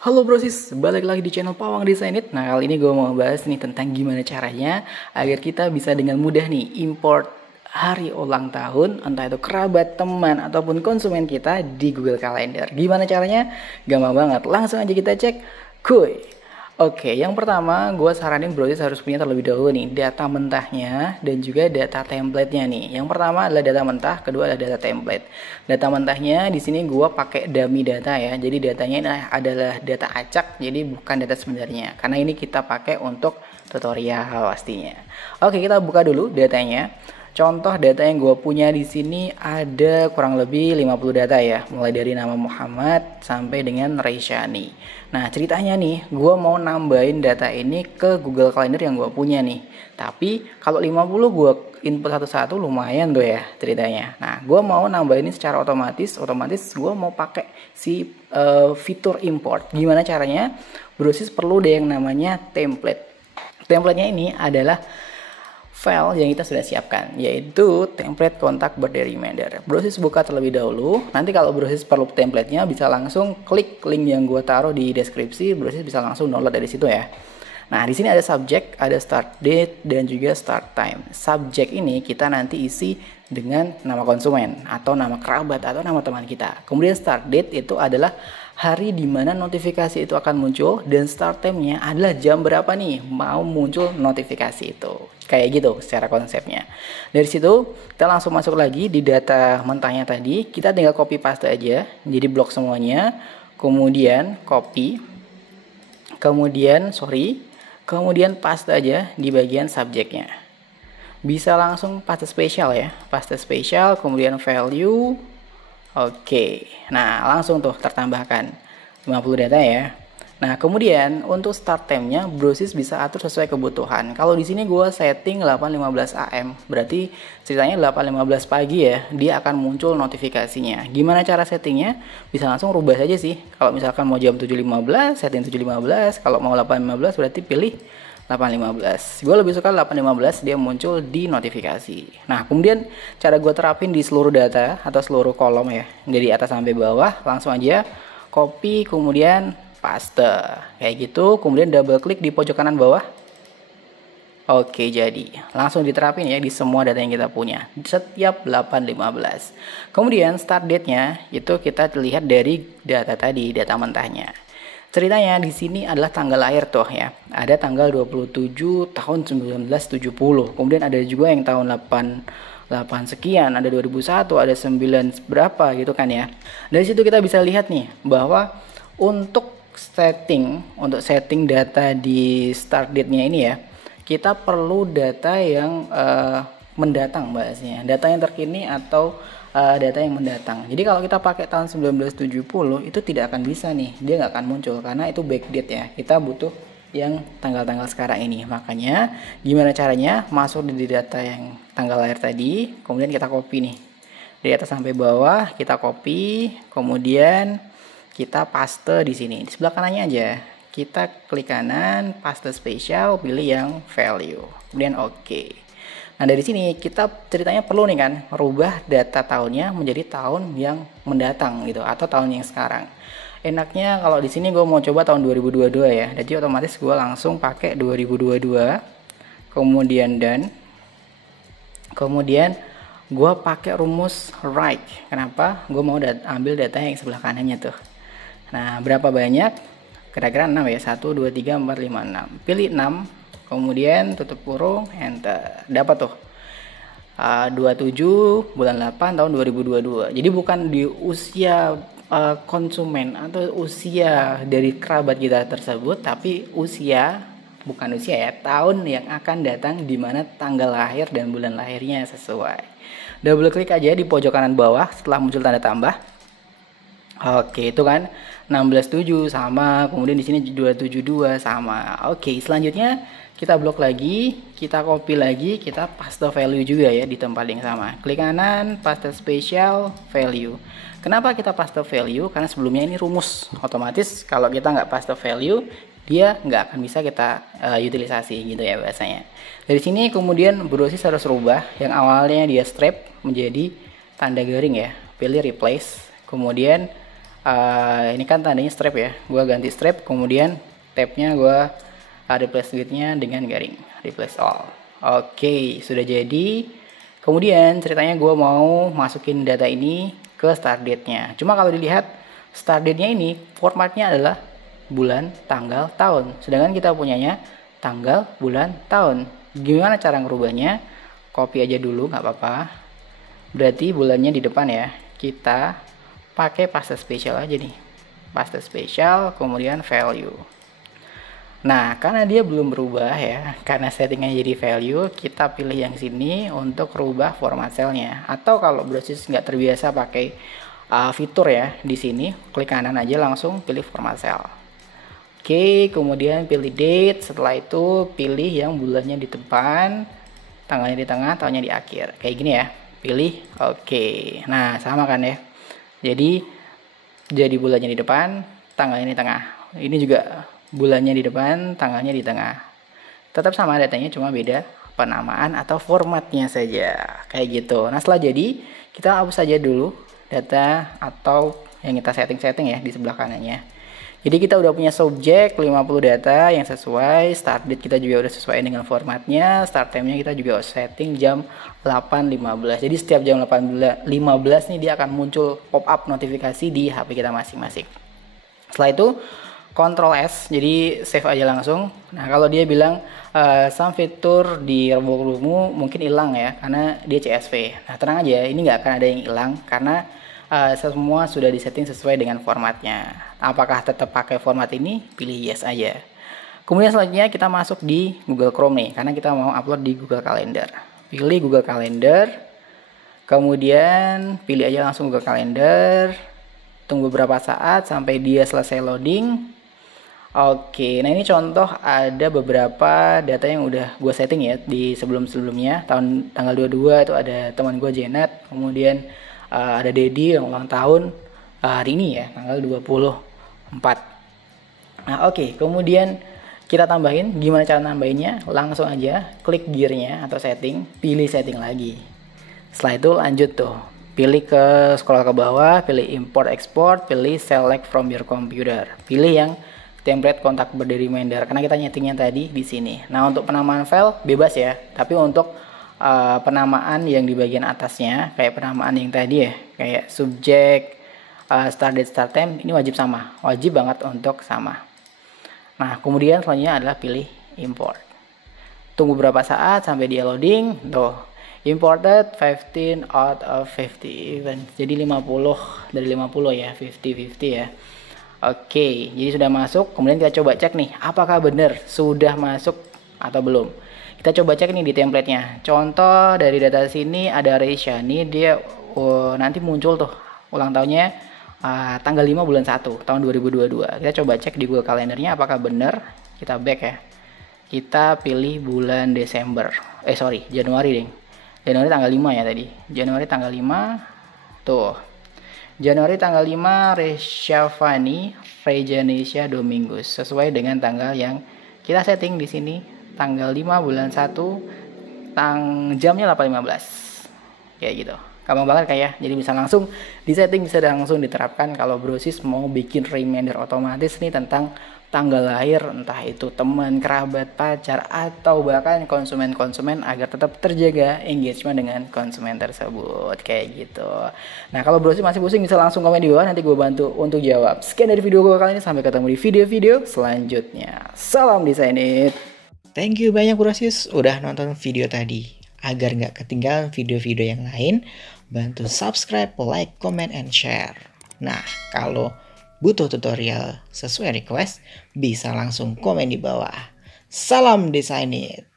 Halo brosis, balik lagi di channel Pawang Design It. Nah, kali ini gue mau bahas nih tentang gimana caranya agar kita bisa dengan mudah nih import hari ulang tahun, entah itu kerabat, teman, ataupun konsumen kita di Google Calendar. Gimana caranya? Gampang banget, langsung aja kita cek. Kuy. Oke, yang pertama gue saranin brosis harus punya terlebih dahulu nih data mentahnya dan juga data template-nya nih. Yang pertama adalah data mentah, kedua adalah data template. Data mentahnya di sini gue pakai dummy data ya. Jadi datanya ini adalah data acak, jadi bukan data sebenarnya. Karena ini kita pakai untuk tutorial pastinya. Oke, kita buka dulu datanya. Contoh data yang gue punya di sini ada kurang lebih 50 data ya, mulai dari nama Muhammad sampai dengan Rayshani. Nah, ceritanya nih, gue mau nambahin data ini ke Google Calendar yang gue punya nih. Tapi kalau 50 gue input satu-satu lumayan tuh ya ceritanya. Nah, gue mau nambahin ini secara otomatis gue mau pakai si fitur import. Gimana caranya? Brosis perlu deh yang namanya template. Templatenya ini adalah file yang kita sudah siapkan, yaitu template kontak birthday reminder. Brosis buka terlebih dahulu. Nanti kalau brosis perlu templatenya bisa langsung klik link yang gue taruh di deskripsi. Brosis bisa langsung download dari situ ya. Nah, di sini ada subject, ada start date, dan juga start time. Subject ini kita nanti isi dengan nama konsumen, atau nama kerabat, atau nama teman kita. Kemudian start date itu adalah hari di mana notifikasi itu akan muncul, dan start time-nya adalah jam berapa nih mau muncul notifikasi itu. Kayak gitu secara konsepnya. Dari situ kita langsung masuk lagi di data mentahnya tadi. Kita tinggal copy paste aja, jadi blok semuanya. Kemudian copy, kemudian paste aja di bagian subjeknya. Bisa langsung paste spesial ya, paste spesial, kemudian value. Oke, nah langsung tuh tertambahkan 50 data ya. Nah, kemudian untuk start time-nya brosis bisa atur sesuai kebutuhan. Kalau di sini gue setting 8.15 AM, berarti ceritanya 8.15 pagi ya, dia akan muncul notifikasinya. Gimana cara settingnya? Bisa langsung rubah saja sih. Kalau misalkan mau jam 7.15, setting 7.15. Kalau mau 8.15 berarti pilih 8.15. Gue lebih suka 8.15, dia muncul di notifikasi. Nah, kemudian cara gue terapin di seluruh data atau seluruh kolom ya, dari atas sampai bawah, langsung aja copy, kemudian paste kayak gitu, kemudian double klik di pojok kanan bawah. Oke, jadi langsung diterapin ya di semua data yang kita punya setiap 8.15. Kemudian start date-nya itu kita lihat dari data tadi, data mentahnya. Ceritanya di sini adalah tanggal lahir tuh ya. Ada tanggal 27 tahun 1970. Kemudian ada juga yang tahun 8 sekian, ada 2001, ada 9 berapa gitu kan ya. Dari situ kita bisa lihat nih bahwa untuk setting data di start date-nya ini ya, kita perlu data yang mendatang bahasanya, data yang terkini atau data yang mendatang. Jadi kalau kita pakai tahun 1970 itu tidak akan bisa nih, dia nggak akan muncul karena itu backdate ya. Kita butuh yang tanggal-tanggal sekarang ini. Makanya gimana caranya? Masuk di data yang tanggal lahir tadi, kemudian kita copy nih dari atas sampai bawah, kita copy, kemudian kita paste di sini. Di sebelah kanannya aja. Kita klik kanan, paste spesial, pilih yang value. Kemudian oke. Nah, dari sini kita ceritanya perlu nih kan merubah data tahunnya menjadi tahun yang mendatang gitu atau tahun yang sekarang. Enaknya kalau di sini gue mau coba tahun 2022 ya. Jadi otomatis gue langsung pakai 2022. Kemudian done. Kemudian gue pakai rumus right. Kenapa? Gue mau ambil data yang sebelah kanannya tuh. Nah, berapa banyak? Kira-kira 6 ya. 1, 2, 3, 4, 5, 6. Pilih 6. Kemudian tutup kurung, enter. Dapat tuh. 27 bulan 8 tahun 2022. Jadi bukan di usia konsumen atau usia dari kerabat kita tersebut, tapi bukan usia ya, tahun yang akan datang di mana tanggal lahir dan bulan lahirnya sesuai. Double klik aja di pojok kanan bawah setelah muncul tanda tambah. Oke, itu kan 16.7 sama, kemudian di sini 272 sama. Oke, selanjutnya kita blok lagi, kita copy lagi, kita paste value juga ya di tempat yang sama. Klik kanan, paste spesial, value. Kenapa kita paste value? Karena sebelumnya ini rumus. Otomatis kalau kita nggak paste value, dia nggak akan bisa kita utilisasi gitu ya bahasanya. Dari sini kemudian brosis harus rubah yang awalnya dia strap menjadi tanda garing ya. Pilih replace, kemudian Ini kan tandanya strap ya, gue ganti strap, kemudian tabnya gue replace widthnya dengan garing, replace all. Oke, sudah jadi. Kemudian ceritanya gue mau masukin data ini ke start date-nya. Cuma kalau dilihat start date-nya ini formatnya adalah bulan, tanggal, tahun. Sedangkan kita punyanya tanggal, bulan, tahun. Gimana cara ngerubahnya? Copy aja dulu, nggak apa-apa. Berarti bulannya di depan ya. Kita pakai paste spesial aja nih. Paste spesial, kemudian value. Nah, karena dia belum berubah ya, karena settingnya jadi value, kita pilih yang sini untuk rubah format selnya. Atau kalau Brosys nggak terbiasa pakai fitur ya, di sini klik kanan aja langsung pilih format cell. Oke, kemudian pilih date. Setelah itu pilih yang bulannya di depan, tanggalnya di tengah, tahunnya di akhir. Kayak gini ya. Pilih oke. Nah, sama kan ya. Jadi bulannya di depan, tanggalnya di tengah. Ini juga bulannya di depan, tanggalnya di tengah. Tetap sama datanya, cuma beda penamaan atau formatnya saja. Kayak gitu. Nah, setelah jadi, kita hapus saja dulu data atau yang kita setting-setting ya di sebelah kanannya. Jadi kita udah punya subjek 50 data yang sesuai, start date kita juga udah sesuai dengan formatnya, start time-nya kita juga setting jam 8.15. Jadi setiap jam 8.15 nih dia akan muncul pop-up notifikasi di HP kita masing-masing. Setelah itu Ctrl S, jadi save aja langsung. Nah, kalau dia bilang some fitur di robotmu mungkin hilang ya, karena dia CSV. Nah, tenang aja, ini nggak akan ada yang hilang karena semua sudah disetting sesuai dengan formatnya. Apakah tetap pakai format ini? Pilih yes aja. Kemudian selanjutnya kita masuk di Google Chrome nih, karena kita mau upload di Google Calendar. Pilih Google Calendar, kemudian pilih aja langsung Google Calendar. Tunggu beberapa saat sampai dia selesai loading. Oke, nah ini contoh ada beberapa data yang udah gue setting ya di sebelum-sebelumnya. Tanggal 22 itu ada teman gue Janet, kemudian ada Dedi yang ulang tahun hari ini ya, tanggal 24. Nah, oke, kemudian kita tambahin. Gimana cara nambahinnya? Langsung aja klik gearnya atau setting, pilih setting lagi. Setelah itu lanjut tuh. Pilih ke scroll ke bawah, pilih import export, pilih select from your computer. Pilih yang template kontak berdiri reminder karena kita nyetingnya tadi di sini. Nah, untuk penamaan file bebas ya, tapi untuk penamaan yang di bagian atasnya kayak penamaan yang tadi ya, kayak subjek, start date, start time, ini wajib sama, wajib banget untuk sama. Nah, kemudian selanjutnya adalah pilih import. Tunggu berapa saat sampai dia loading. Tuh, imported 15 out of 50 events. Jadi 50 dari 50 ya, 50-50 ya. Oke, jadi sudah masuk. Kemudian kita coba cek nih, apakah benar sudah masuk atau belum. Kita coba cek nih di template-nya. Contoh dari data sini ada Reisha nih, dia nanti muncul tuh ulang tahunnya tanggal 5 bulan 1 tahun 2022. Kita coba cek di Google Kalendernya apakah benar. Kita back ya. Kita pilih bulan Desember. Januari deh. Januari tanggal 5 ya tadi. Januari tanggal 5. Tuh. Januari tanggal 5 Resyafani Rejanesia Domingus, sesuai dengan tanggal yang kita setting di sini, tanggal 5 bulan 1, jamnya 8.15. Kayak gitu. Gampang banget kayak, jadi bisa langsung disetting, bisa langsung diterapkan kalau Brosys mau bikin reminder otomatis nih tentang tanggal lahir, entah itu teman, kerabat, pacar, atau bahkan konsumen-konsumen agar tetap terjaga engagement dengan konsumen tersebut, kayak gitu. Nah, kalau Brosys masih pusing bisa langsung komen di bawah, nanti gue bantu untuk jawab. Sekian dari video gue kali ini, sampai ketemu di video-video selanjutnya. Salam Design It. Thank you banyak Brosys udah nonton video tadi. Agar nggak ketinggalan video-video yang lain, bantu subscribe, like, comment, and share. Nah, kalau butuh tutorial sesuai request, bisa langsung komen di bawah. Salam Design It.